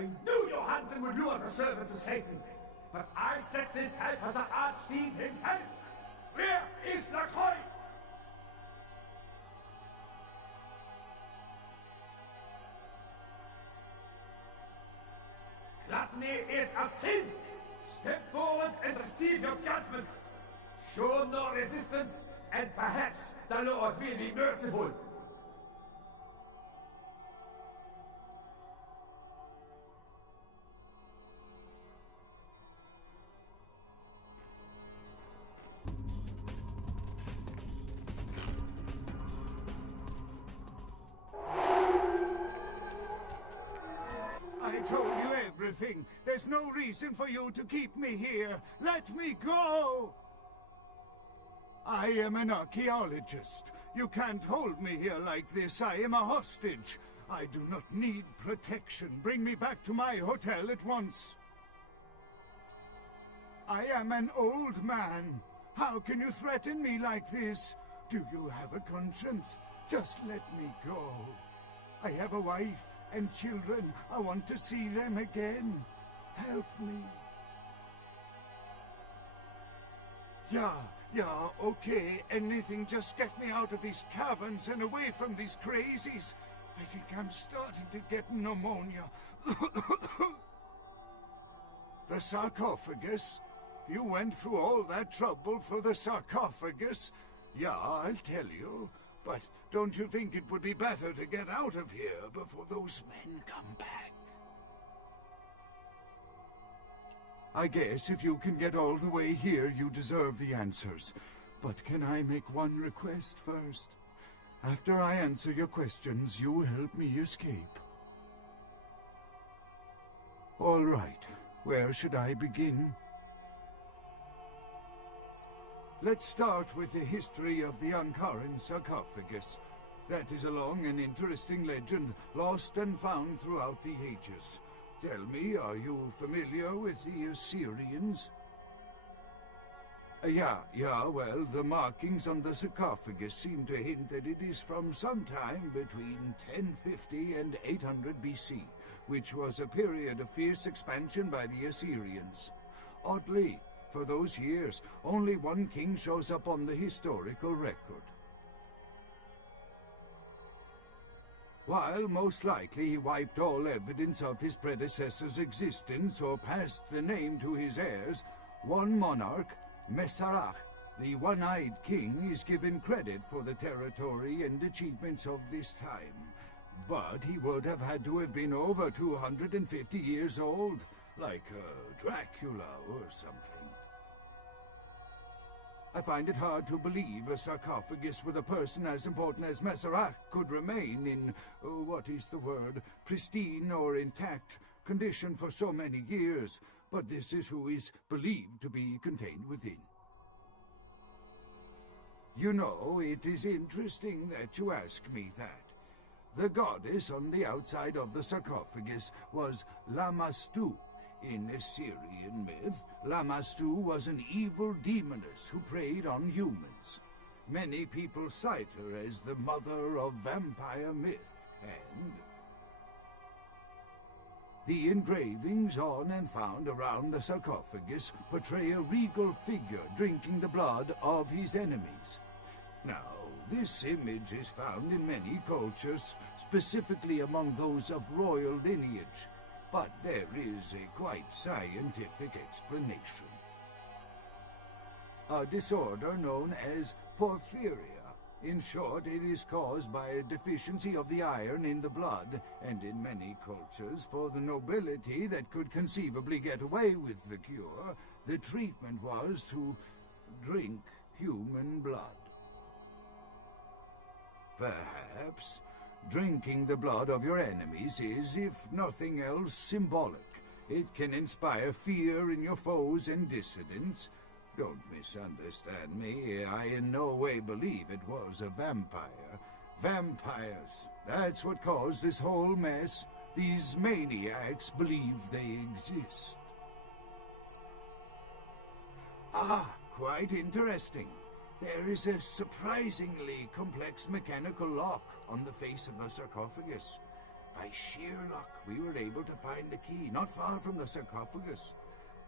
I knew Johansen would lure the servant to Satan, but I set this type as the Archfiend himself. Where is Lacroix? Gluttony is a sin! Step forward and receive your judgment! Show no resistance, and perhaps the Lord will be merciful! I told you everything. There's no reason for you to keep me here. Let me go! I am an archaeologist. You can't hold me here like this. I am a hostage. I do not need protection. Bring me back to my hotel at once. I am an old man. How can you threaten me like this? Do you have a conscience? Just let me go. I have a wife and children. I want to see them again. Help me. Yeah, okay. Anything, just get me out of these caverns and away from these crazies. I think I'm starting to get pneumonia. The sarcophagus? You went through all that trouble for the sarcophagus? Yeah, I'll tell you. But don't you think it would be better to get out of here before those men come back? I guess if you can get all the way here, you deserve the answers. But can I make one request first? After I answer your questions, you help me escape. All right. Where should I begin? Let's start with the history of the Ankaran sarcophagus. That is a long and interesting legend, lost and found throughout the ages. Tell me, are you familiar with the Assyrians? Yeah, well, the markings on the sarcophagus seem to hint that it is from sometime between 1050 and 800 BC, which was a period of fierce expansion by the Assyrians. Oddly, for those years, only one king shows up on the historical record. While most likely he wiped all evidence of his predecessor's existence or passed the name to his heirs, one monarch, Masquerade, the one-eyed king, is given credit for the territory and achievements of this time. But he would have had to have been over 250 years old, like Dracula or something. I find it hard to believe a sarcophagus with a person as important as Masquerade could remain in, pristine or intact condition for so many years, but this is who is believed to be contained within. You know, it is interesting that you ask me that. The goddess on the outside of the sarcophagus was Lamastu. In Assyrian myth, Lamastu was an evil demoness who preyed on humans. Many people cite her as the mother of vampire myth, and the engravings on and found around the sarcophagus portray a regal figure drinking the blood of his enemies. Now, this image is found in many cultures, specifically among those of royal lineage. But there is a quite scientific explanation. A disorder known as porphyria. In short, it is caused by a deficiency of the iron in the blood, and in many cultures, for the nobility that could conceivably get away with the cure, the treatment was to drink human blood. Perhaps drinking the blood of your enemies is, if nothing else, symbolic. It can inspire fear in your foes and dissidents. Don't misunderstand me. I in no way believe it was a vampire. Vampires, that's what caused this whole mess. These maniacs believe they exist. Ah, quite interesting. There is a surprisingly complex mechanical lock on the face of the sarcophagus. By sheer luck, we were able to find the key not far from the sarcophagus.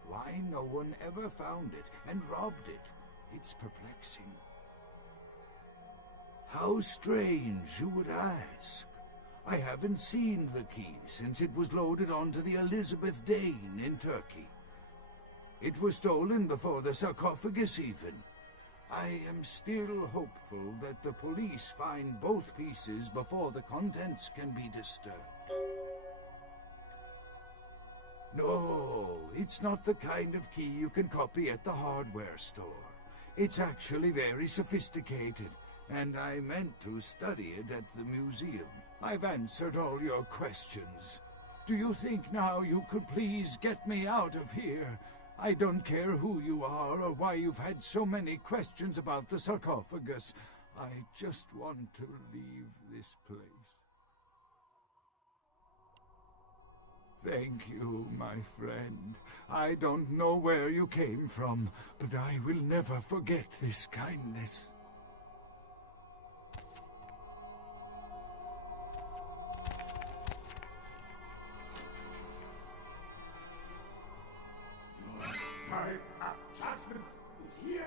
Why no one ever found it and robbed it, it's perplexing. How strange, you would ask. I haven't seen the key since it was loaded onto the Elizabeth Dane in Turkey. It was stolen before the sarcophagus even. I am still hopeful that the police find both pieces before the contents can be disturbed. No, it's not the kind of key you can copy at the hardware store. It's actually very sophisticated, and I meant to study it at the museum. I've answered all your questions. Do you think now you could please get me out of here? I don't care who you are or why you've had so many questions about the sarcophagus. I just want to leave this place. Thank you, my friend. I don't know where you came from, but I will never forget this kindness. Time of judgment is here.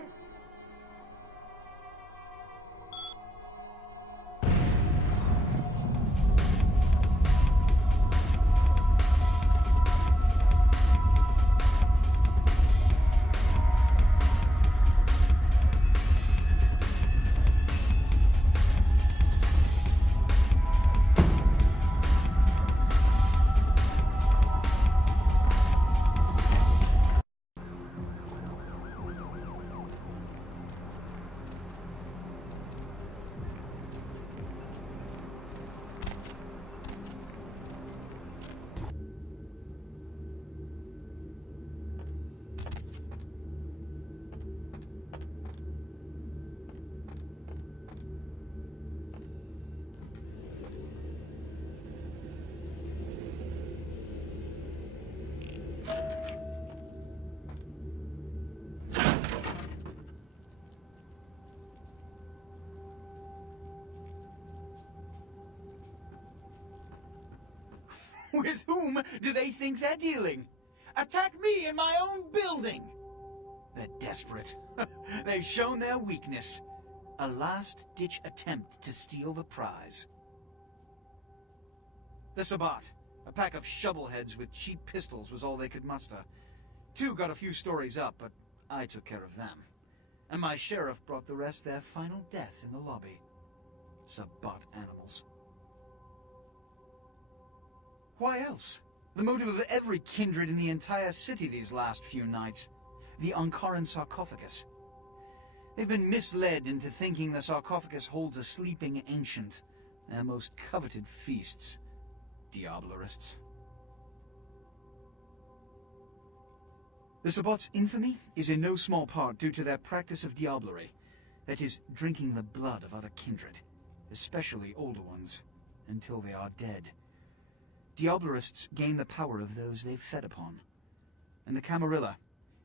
With whom do they think they're dealing? Attack me in my own building! They're desperate. They've shown their weakness. A last-ditch attempt to steal the prize. The Sabbat, a pack of shovelheads with cheap pistols, was all they could muster. Two got a few stories up, but I took care of them. And my sheriff brought the rest their final death in the lobby. Sabbat animals. Why else? The motive of every kindred in the entire city these last few nights. The Ankaran sarcophagus. They've been misled into thinking the sarcophagus holds a sleeping ancient. Their most coveted feasts. Diablerists. The Sabbat's infamy is in no small part due to their practice of diablerie. That is, drinking the blood of other kindred. Especially older ones. Until they are dead. Diablerists gain the power of those they've fed upon. And the Camarilla,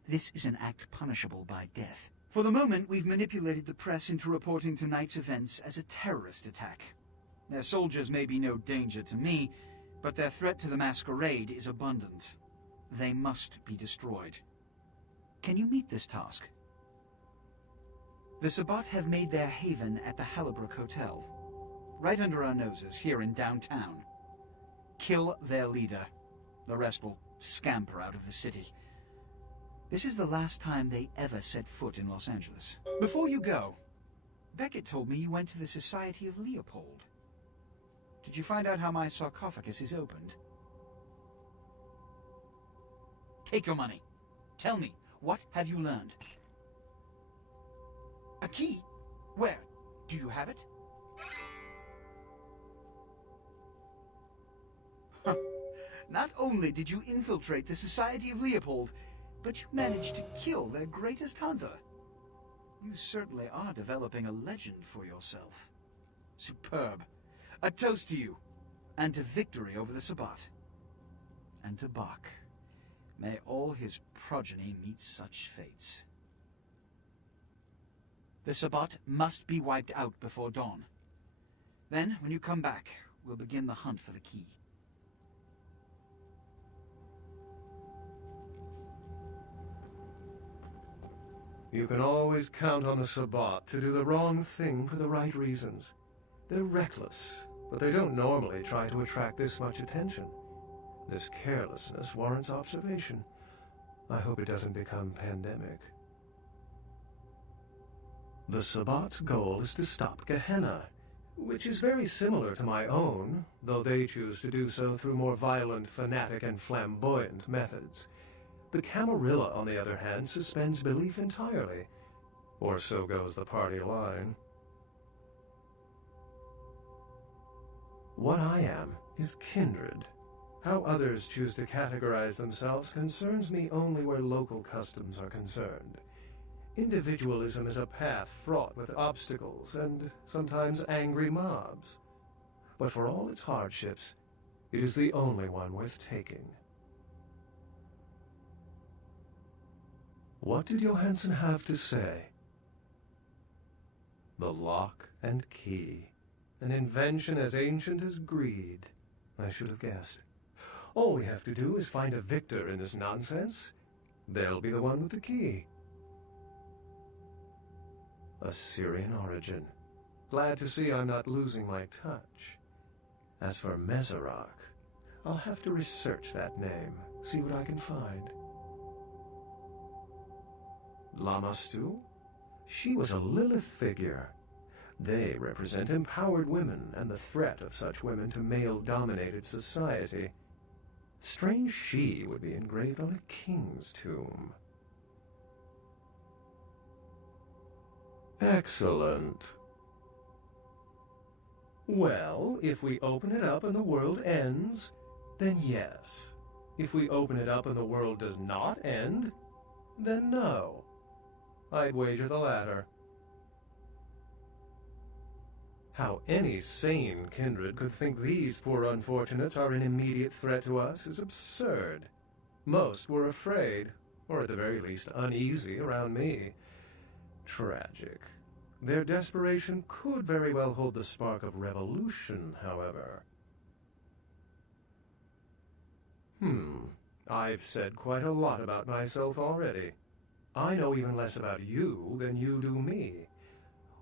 this is an act punishable by death. For the moment, we've manipulated the press into reporting tonight's events as a terrorist attack. Their soldiers may be no danger to me, but their threat to the Masquerade is abundant. They must be destroyed. Can you meet this task? The Sabbat have made their haven at the Hallibrook Hotel, right under our noses here in downtown. Kill their leader. The rest will scamper out of the city. This is the last time they ever set foot in Los Angeles. Before you go, Beckett told me you went to the Society of Leopold. Did you find out how my sarcophagus is opened? Take your money. Tell me, what have you learned? A key? Where? Do you have it? Not only did you infiltrate the Society of Leopold, but you managed to kill their greatest hunter. You certainly are developing a legend for yourself. Superb. A toast to you, and to victory over the Sabbat. And to Bach. May all his progeny meet such fates. The Sabbat must be wiped out before dawn. Then, when you come back, we'll begin the hunt for the key. You can always count on the Sabbat to do the wrong thing for the right reasons. They're reckless, but they don't normally try to attract this much attention. This carelessness warrants observation. I hope it doesn't become pandemic. The Sabbat's goal is to stop Gehenna, which is very similar to my own, though they choose to do so through more violent, fanatic, and flamboyant methods. The Camarilla, on the other hand, suspends belief entirely, or so goes the party line. What I am is kindred. How others choose to categorize themselves concerns me only where local customs are concerned. Individualism is a path fraught with obstacles and sometimes angry mobs. But for all its hardships, it is the only one worth taking. What did Johansson have to say? The lock and key. An invention as ancient as greed. I should have guessed. All we have to do is find a victor in this nonsense. They'll be the one with the key. Assyrian origin. Glad to see I'm not losing my touch. As for Masquerade, I'll have to research that name, see what I can find. Lamastu? She was a Lilith figure. They represent empowered women and the threat of such women to male-dominated society. Strange she would be engraved on a king's tomb. Excellent. Well, if we open it up and the world ends, then yes. If we open it up and the world does not end, then no. I'd wager the latter. How any sane kindred could think these poor unfortunates are an immediate threat to us is absurd. Most were afraid, or at the very least uneasy around me. Tragic. Their desperation could very well hold the spark of revolution, however. I've said quite a lot about myself already. I know even less about you than you do me.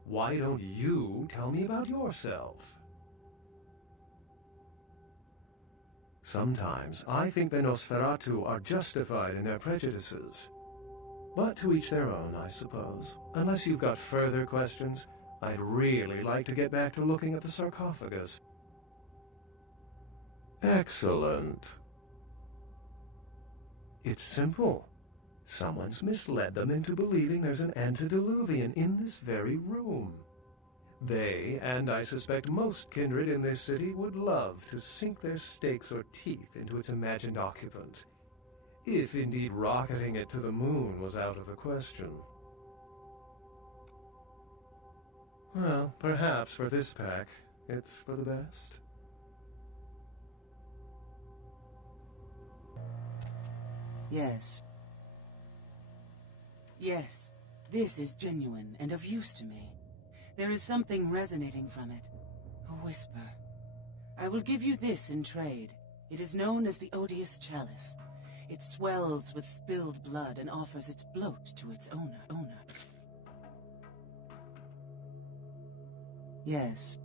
Why don't you tell me about yourself? Sometimes I think the Nosferatu are justified in their prejudices. But to each their own, I suppose. Unless you've got further questions, I'd really like to get back to looking at the sarcophagus. Excellent. It's simple. Someone's misled them into believing there's an antediluvian in this very room. They, and I suspect most kindred in this city, would love to sink their stakes or teeth into its imagined occupant. If indeed rocketing it to the moon was out of the question. Well, perhaps for this pack, it's for the best. Yes. Yes, this is genuine and of use to me. There is something resonating from it. A whisper. I will give you this in trade. It is known as the Odious Chalice. It swells with spilled blood and offers its bloat to its owner. Yes.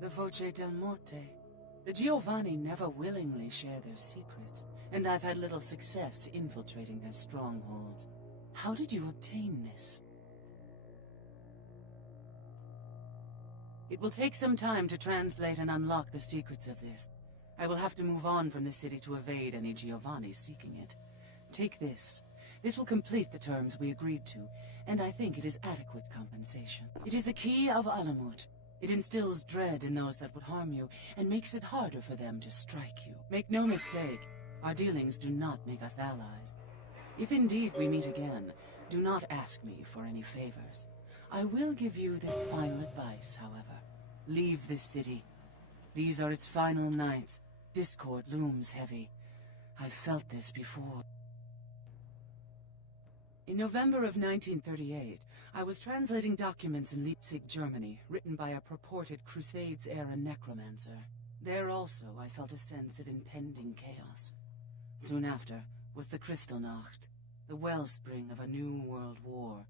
The Voce del Morte. The Giovanni never willingly share their secrets, and I've had little success infiltrating their strongholds. How did you obtain this? It will take some time to translate and unlock the secrets of this. I will have to move on from the city to evade any Giovanni seeking it. Take this. This will complete the terms we agreed to, and I think it is adequate compensation. It is the key of Alamut. It instills dread in those that would harm you, and makes it harder for them to strike you. Make no mistake, our dealings do not make us allies. If indeed we meet again, do not ask me for any favors. I will give you this final advice, however. Leave this city. These are its final nights. Discord looms heavy. I've felt this before. In November of 1938, I was translating documents in Leipzig, Germany, written by a purported Crusades-era necromancer. There also, I felt a sense of impending chaos. Soon after was the Kristallnacht. the wellspring of a new world war.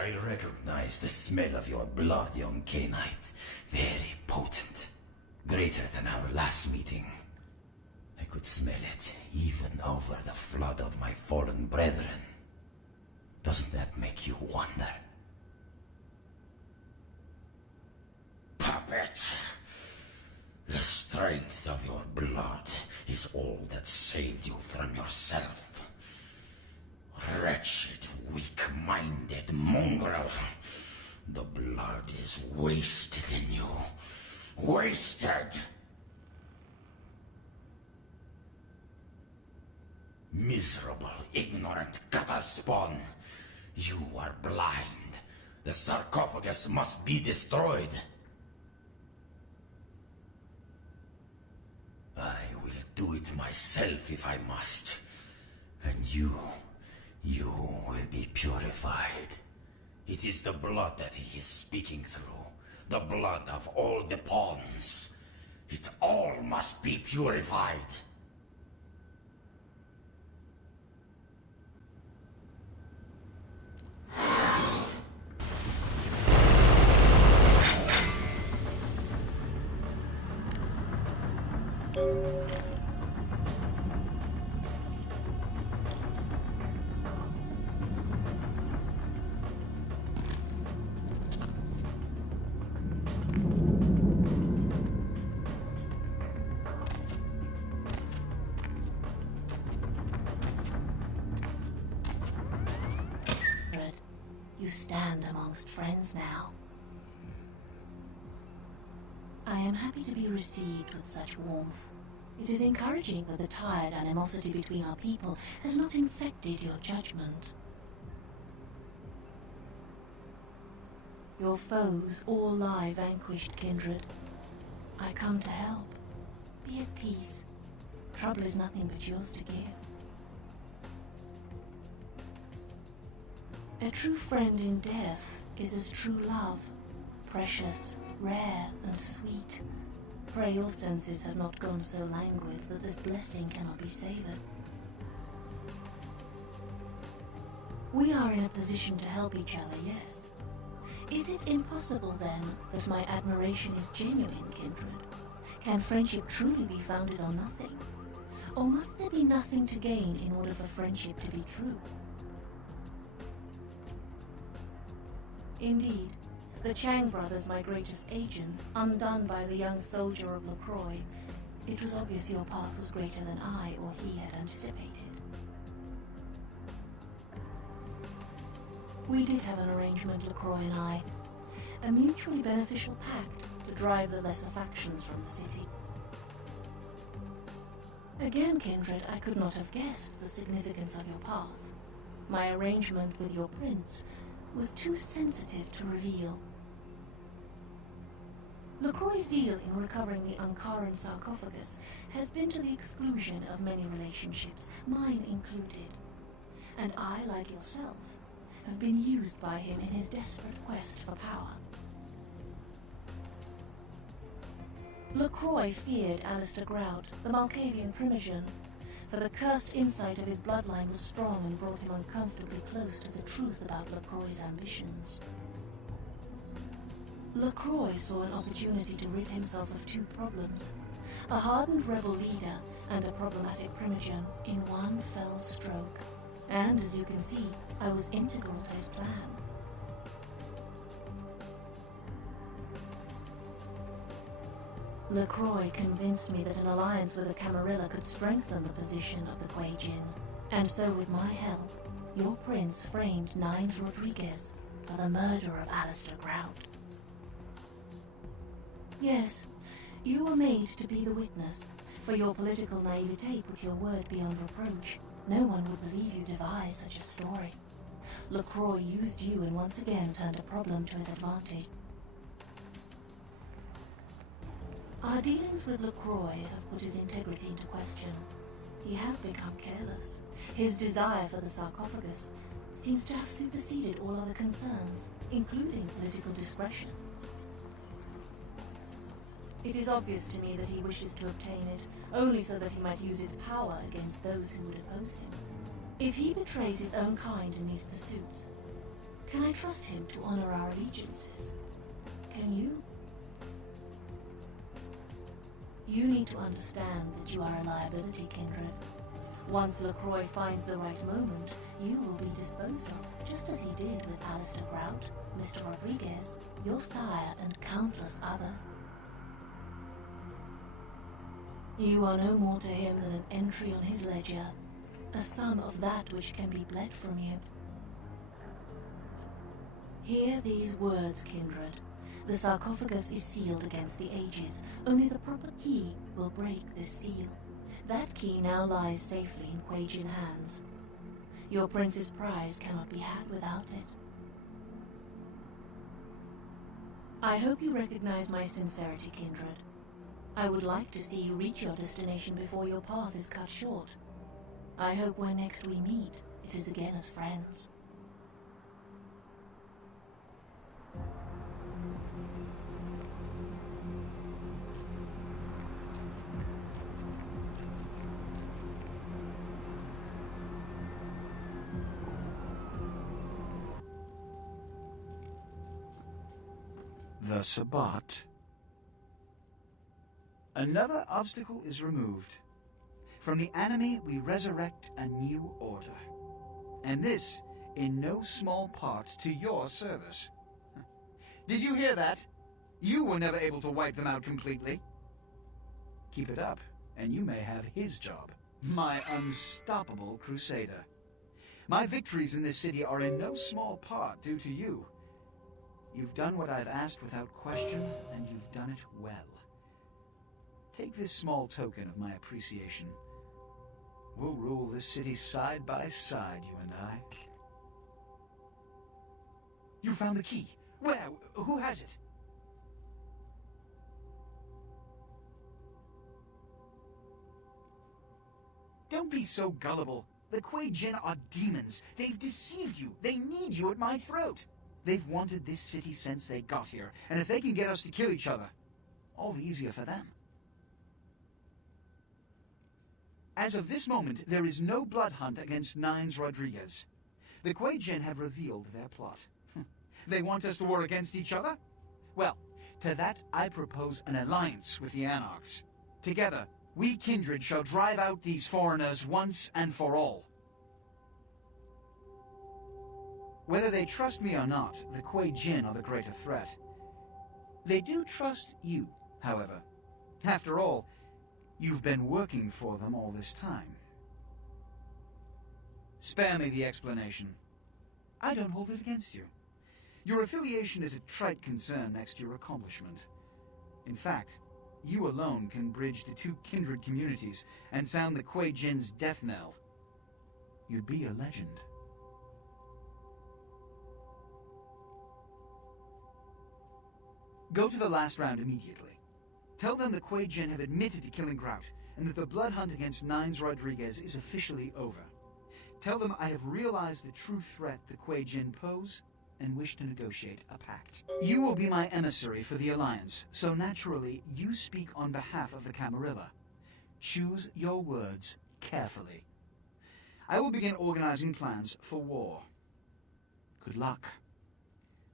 I recognize the smell of your blood, young Cainite. Very potent. Greater than our last meeting. I could smell it, even over the flood of my fallen brethren. Doesn't that make you wonder? Puppet! The strength of your blood is all that saved you from yourself. Wretched, weak-minded mongrel. The blood is wasted in you. Wasted! Miserable, ignorant cattle spawn. You are blind. The sarcophagus must be destroyed. I will do it myself if I must. And you will be purified. It is the blood that he is speaking through. The blood of all the pawns. It all must be purified. You stand amongst friends now. I am happy to be received with such warmth. It is encouraging that the tired animosity between our people has not infected your judgment. Your foes all lie vanquished, kindred. I come to help. Be at peace. Trouble is nothing but yours to give. A true friend in death is as true love, precious, rare, and sweet. Pray your senses have not gone so languid that this blessing cannot be savored. We are in a position to help each other, yes. Is it impossible, then, that my admiration is genuine, kindred? Can friendship truly be founded on nothing? Or must there be nothing to gain in order for friendship to be true? Indeed, the Chang brothers, my greatest agents, undone by the young soldier of LaCroix, it was obvious your path was greater than I or he had anticipated. We did have an arrangement, LaCroix and I, a mutually beneficial pact to drive the lesser factions from the city. Again, kindred, I could not have guessed the significance of your path. My arrangement with your prince was too sensitive to reveal. LaCroix's zeal in recovering the Ankaran sarcophagus has been to the exclusion of many relationships, mine included. And I, like yourself, have been used by him in his desperate quest for power. LaCroix feared Alistair Grout, the Malkavian Primogen, for the cursed insight of his bloodline was strong and brought him uncomfortably close to the truth about LaCroix's ambitions. LaCroix saw an opportunity to rid himself of two problems, a hardened rebel leader and a problematic Primogen, in one fell stroke. And as you can see, I was integral to his plan. LaCroix convinced me that an alliance with the Camarilla could strengthen the position of the Kuei Jin. And so with my help, your prince framed Nines Rodriguez for the murder of Alistair Grout. Yes, you were made to be the witness, for your political naivete put your word beyond reproach. No one would believe you devised such a story. LaCroix used you and once again turned a problem to his advantage. Our dealings with LaCroix have put his integrity into question. He has become careless. His desire for the sarcophagus seems to have superseded all other concerns, including political discretion. It is obvious to me that he wishes to obtain it only so that he might use its power against those who would oppose him. If he betrays his own kind in these pursuits, can I trust him to honor our allegiances? Can you? You need to understand that you are a liability, Kindred. Once LaCroix finds the right moment, you will be disposed of, just as he did with Alistair Grout, Mr. Rodriguez, your sire, and countless others. You are no more to him than an entry on his ledger, a sum of that which can be bled from you. Hear these words, Kindred. The sarcophagus is sealed against the ages. Only the proper key will break this seal. That key now lies safely in Quajin hands. Your prince's prize cannot be had without it. I hope you recognize my sincerity, Kindred. I would like to see you reach your destination before your path is cut short. I hope when next we meet, it is again as friends. The Sabbat. Another obstacle is removed. From the enemy, we resurrect a new order. And this, in no small part, to your service. Did you hear that? You were never able to wipe them out completely. Keep it up, and you may have his job. My unstoppable crusader. My victories in this city are in no small part due to you. You've done what I've asked without question, and you've done it well. Take this small token of my appreciation. We'll rule this city side by side, you and I. You found the key. Where? Who has it? Don't be so gullible. The Quajin are demons. They've deceived you. They need you at my throat. They've wanted this city since they got here, and if they can get us to kill each other, all the easier for them. As of this moment, there is no blood hunt against Nines Rodriguez. The Quajin have revealed their plot. They want us to war against each other? Well, to that I propose an alliance with the Anarchs. Together, we kindred shall drive out these foreigners once and for all. Whether they trust me or not, the Quajin are the greater threat. They do trust you, however. After all, you've been working for them all this time. Spare me the explanation. I don't hold it against you. Your affiliation is a trite concern next to your accomplishment. In fact, you alone can bridge the two kindred communities and sound the Quajin's death knell. You'd be a legend. Go to the last round immediately. Tell them the Quajin have admitted to killing Grout, and that the blood hunt against Nines Rodriguez is officially over. Tell them I have realized the true threat the Quajin pose, and wish to negotiate a pact. You will be my emissary for the Alliance, so naturally you speak on behalf of the Camarilla. Choose your words carefully. I will begin organizing plans for war. Good luck.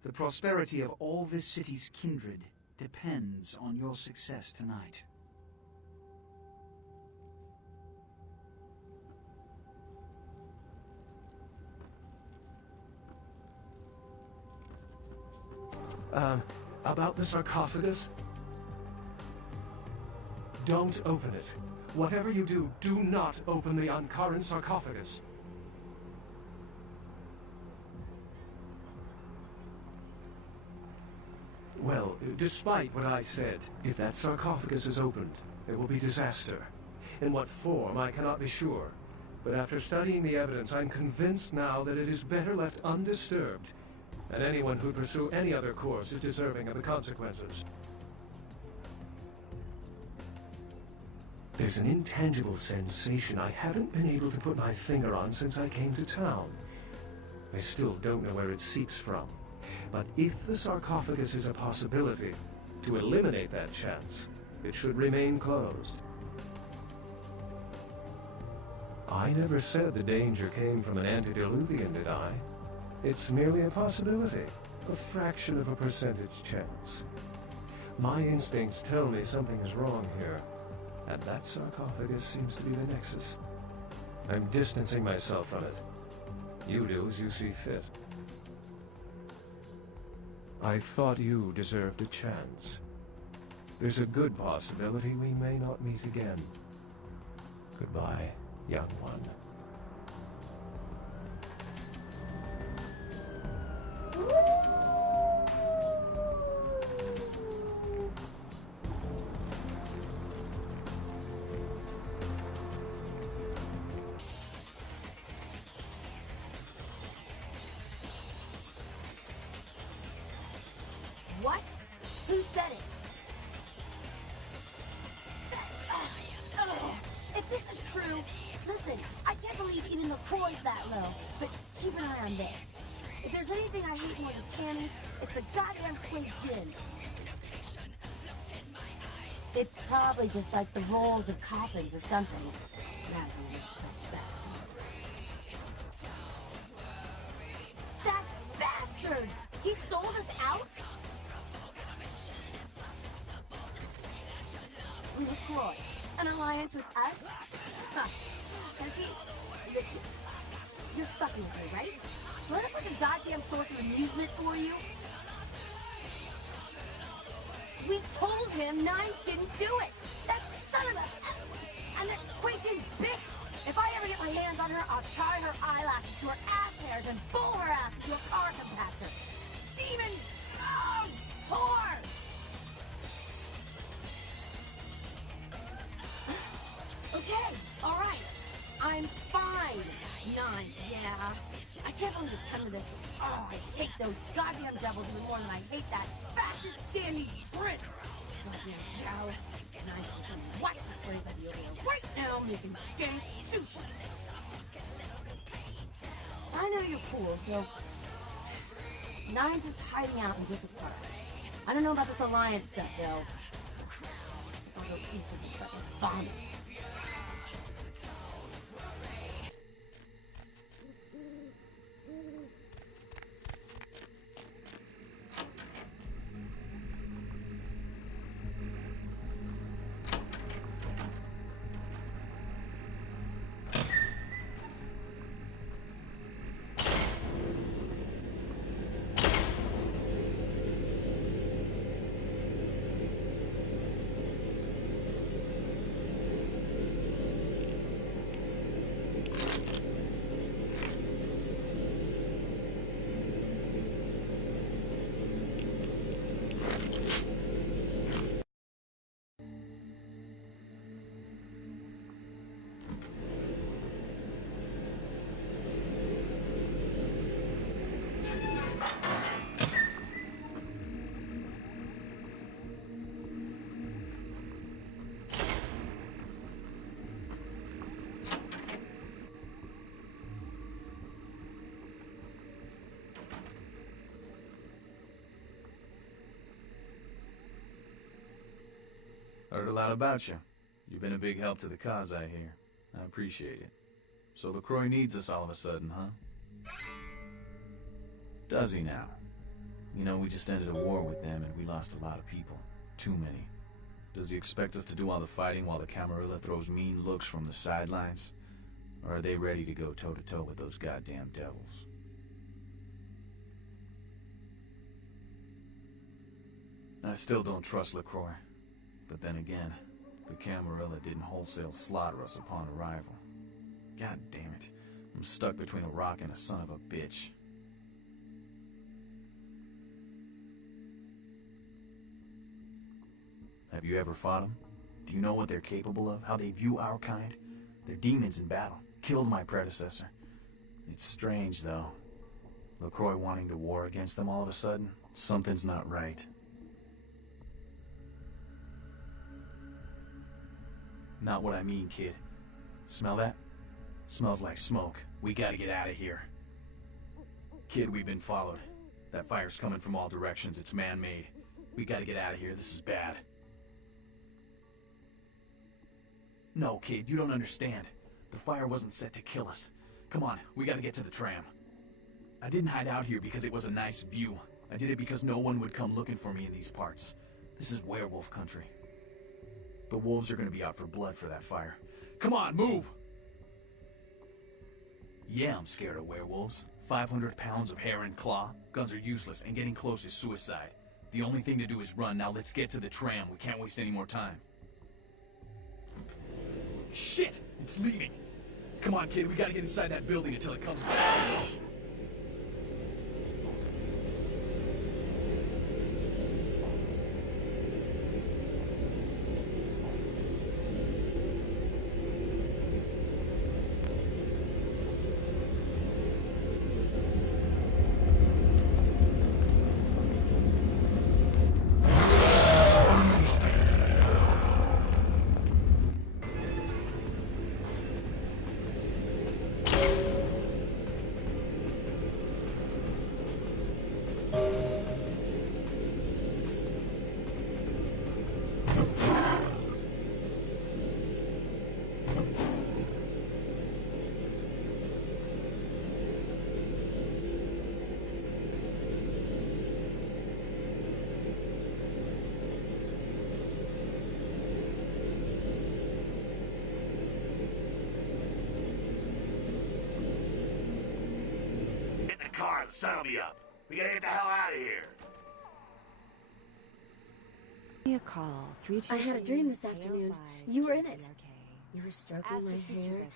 The prosperity of all this city's kindred depends on your success tonight. About the sarcophagus? Don't open it. Whatever you do, do not open the Ankaran sarcophagus. Well, despite what I said, if that sarcophagus is opened, there will be disaster. In what form, I cannot be sure. But after studying the evidence, I'm convinced now that it is better left undisturbed, and anyone who'd pursue any other course is deserving of the consequences. There's an intangible sensation I haven't been able to put my finger on since I came to town. I still don't know where it seeps from, but if the sarcophagus is a possibility, to eliminate that chance, it should remain closed. I never said the danger came from an antediluvian, did I? It's merely a possibility, a fraction of a percentage chance. My instincts tell me something is wrong here, and that sarcophagus seems to be the nexus. I'm distancing myself from it. You do as you see fit. I thought you deserved a chance. There's a good possibility we may not meet again. Goodbye, young one. What? Who said it? If this is true, listen, I can't believe even LaCroix's that low, but keep an eye on this. If there's anything I hate more than cannies, it's the goddamn clay gin. It's probably just like the rolls of coffins or something. That bastard! He sold us out? LaCroix, an alliance with us? Huh. Has he... You're fucking with me, right? Let up like a goddamn source of amusement for you? We told him Nines didn't do it! That son of a... And that Quaitun bitch! If I ever get my hands on her, I'll tie her eyelashes to her ass hairs and bowl her ass into a car compactor! Demon... Oh, whore! Okay, alright. I'm fine. Nines, yeah. I can't believe it's coming to this. Oh, I hate those goddamn devils even more than I hate that fascist Sandy Prince. Goddamn Chow. Nines, watch this place I'll be over here right now making skank sushi. I know you're cool, so... Nines is hiding out in different parts. I don't know about this alliance stuff, though. I'll go eat for this fucking vomit. Heard a lot about you. You've been a big help to the cause, I hear. I appreciate it. So LaCroix needs us all of a sudden, huh? Does he now? You know, we just ended a war with them and we lost a lot of people. Too many. Does he expect us to do all the fighting while the Camarilla throws mean looks from the sidelines? Or are they ready to go toe-to-toe with those goddamn devils? I still don't trust LaCroix. But then again, the Camarilla didn't wholesale slaughter us upon arrival. God damn it. I'm stuck between a rock and a son of a bitch. Have you ever fought them? Do you know what they're capable of? How they view our kind? They're demons in battle. killed my predecessor. It's strange, though. LaCroix wanting to war against them all of a sudden. Something's not right. Not what I mean, kid. Smell that? Smells like smoke. We gotta get out of here. Kid, we've been followed. That fire's coming from all directions. It's man-made. We gotta get out of here. This is bad. No, kid, you don't understand. The fire wasn't set to kill us. Come on, we gotta get to the tram. I didn't hide out here because it was a nice view. I did it because no one would come looking for me in these parts. This is werewolf country. The wolves are gonna be out for blood for that fire. Come on, move! Yeah, I'm scared of werewolves. 500 pounds of hair and claw. Guns are useless, and getting close is suicide. The only thing to do is run. Now let's get to the tram. We can't waste any more time. Shit! It's leaving! Come on, kid. We gotta get inside that building until it comes back. Sign me up. We gotta get the hell out of here. Give me a call. I had a dream this afternoon. You were in it. You were stroking my hair,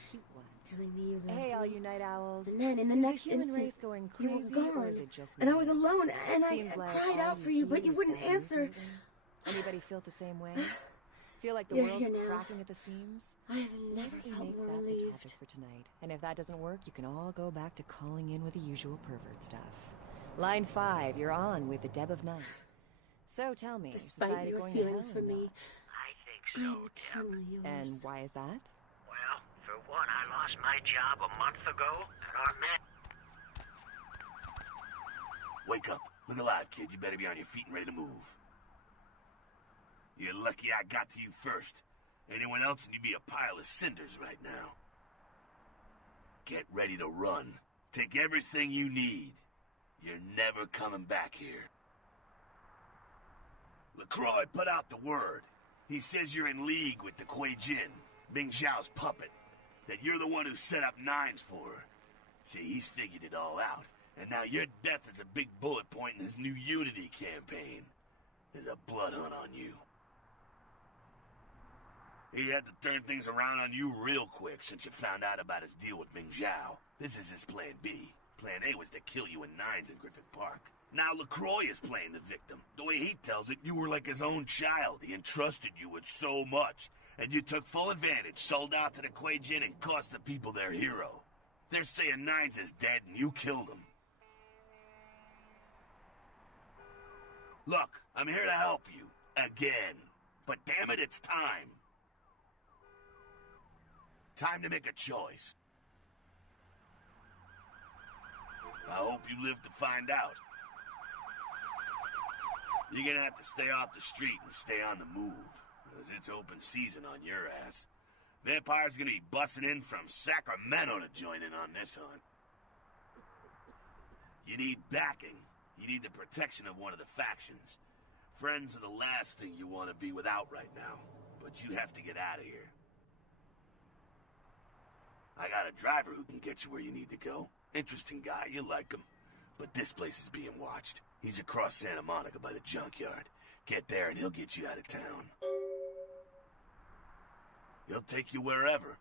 telling me you loved Hey, all me. you night owls. And then, in the next instant, going you were crazy, gone. or is it just And I me? was alone, and I Seems like cried all out you for you, but hear you is wouldn't that answer. breathing. Anybody feel the same way? Feel like the You're world's here now. cracking at the seams? I have never Maybe felt make more that the relieved. topic for tonight. And if that doesn't work, you can all go back to calling in with the usual pervert stuff. Line 5, you're on with the Deb of Night. So tell me, Despite society your going feelings to for hell or me, not? I think I am so, eternally yours. And why is that? Well, for one, I lost my job a month ago, and our man... Wake up. Look alive, kid. You better be on your feet and ready to move. You're lucky I got to you first. Anyone else and you'd be a pile of cinders right now. Get ready to run. Take everything you need. You're never coming back here. LaCroix put out the word. He says you're in league with the Kuei Jin, Ming Xiao's puppet. That you're the one who set up Nines for her. See, he's figured it all out. And now your death is a big bullet point in his new Unity campaign. There's a blood hunt on you. He had to turn things around on you real quick since you found out about his deal with Ming Xiao. This is his plan B. Plan A was to kill you in Nines in Griffith Park. Now LaCroix is playing the victim. The way he tells it, you were like his own child. He entrusted you with so much. And you took full advantage, sold out to the Kuei Jin, and cost the people their hero. They're saying Nines is dead and you killed him. Look, I'm here to help you. Again. But damn it, it's time. Time to make a choice. I hope you live to find out. You're gonna have to stay off the street and stay on the move, because it's open season on your ass. Vampires gonna be busting in from Sacramento to join in on this hunt. You need backing. You need the protection of one of the factions. Friends are the last thing you want to be without right now, but you have to get out of here. I got a driver who can get you where you need to go. Interesting guy, you like him. But this place is being watched. He's across Santa Monica by the junkyard. Get there and he'll get you out of town. He'll take you wherever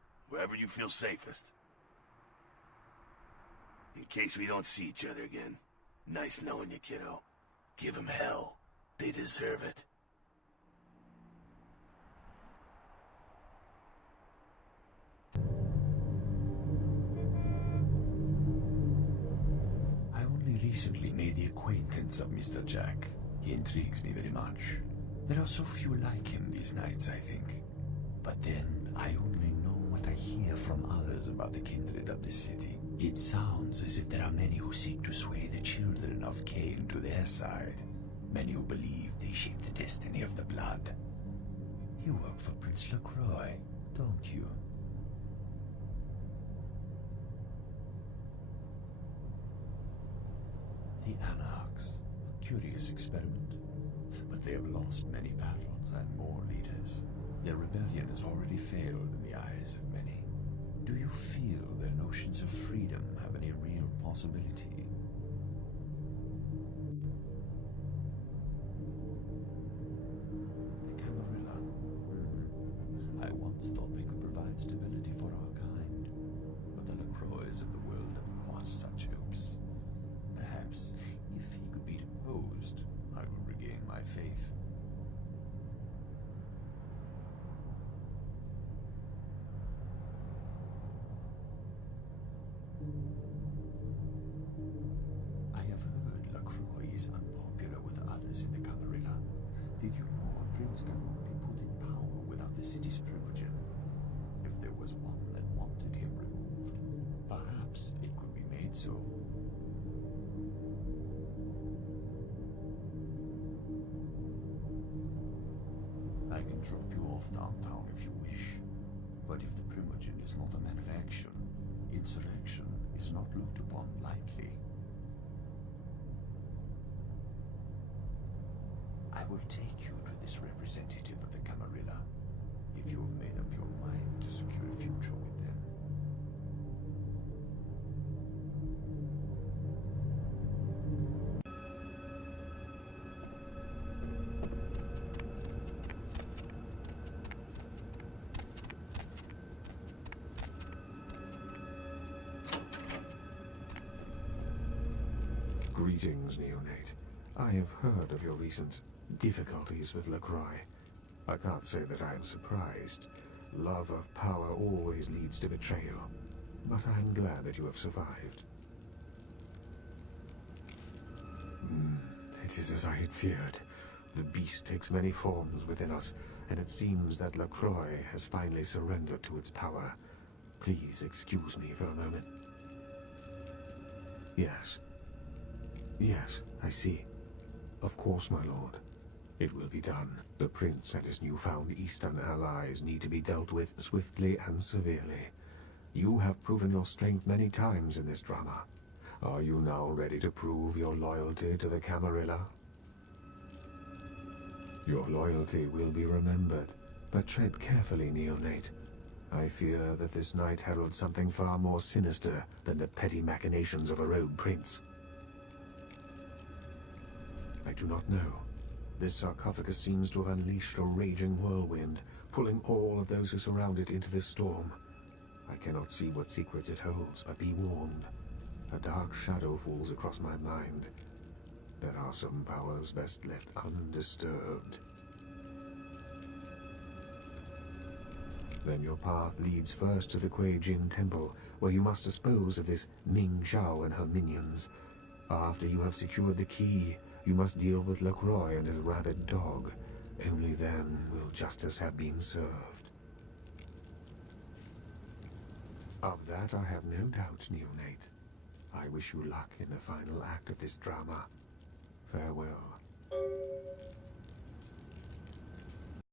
you feel safest. In case we don't see each other again. Nice knowing you, kiddo. Give them hell. They deserve it. recently made the acquaintance of Mr. Jack. He intrigues me very much. There are so few like him these nights, I think. But then, I only know what I hear from others about the kindred of the city. It sounds as if there are many who seek to sway the children of Cain to their side. Many who believe they shape the destiny of the blood. You work for Prince LaCroix, don't you? The Anarchs. A curious experiment. But they have lost many battles and more leaders. Their rebellion has already failed in the eyes of many. Do you feel their notions of freedom have any real possibility? The Camarilla. I once thought they could provide stability for our kind. But the LaCroix of the world have quashed such hopes. Perhaps, if he could be deposed, I would regain my faith. I have heard LaCroix is unpopular with others in the Camarilla. Did you know a prince cannot be put in power without the city's primogen? If there was one that wanted him removed, perhaps it could be made so. I can drop you off downtown if you wish. But if the primogen is not a man of action, insurrection is not looked upon lightly. I will take you to this representative of the Camarilla, if you have made up your mind to secure a future with them. Greetings, Neonate. I have heard of your recent difficulties with LaCroix. I can't say that I am surprised. Love of power always leads to betrayal. But I'm glad that you have survived. It is as I had feared. The beast takes many forms within us, and it seems that LaCroix has finally surrendered to its power. Please excuse me for a moment. Yes. Yes, I see. Of course, my lord. It will be done. The prince and his newfound eastern allies need to be dealt with swiftly and severely. You have proven your strength many times in this drama. Are you now ready to prove your loyalty to the Camarilla? Your loyalty will be remembered, but tread carefully, Neonate. I fear that this night heralds something far more sinister than the petty machinations of a rogue prince. I do not know. This sarcophagus seems to have unleashed a raging whirlwind, pulling all of those who surround it into this storm. I cannot see what secrets it holds, but be warned. A dark shadow falls across my mind. There are some powers best left undisturbed. Then your path leads first to the Kuei Jin Temple, where you must dispose of this Ming Xiao and her minions. After you have secured the key, you must deal with LaCroix and his rabid dog. Only then will justice have been served. Of that I have no doubt, Neonate. I wish you luck in the final act of this drama. Farewell.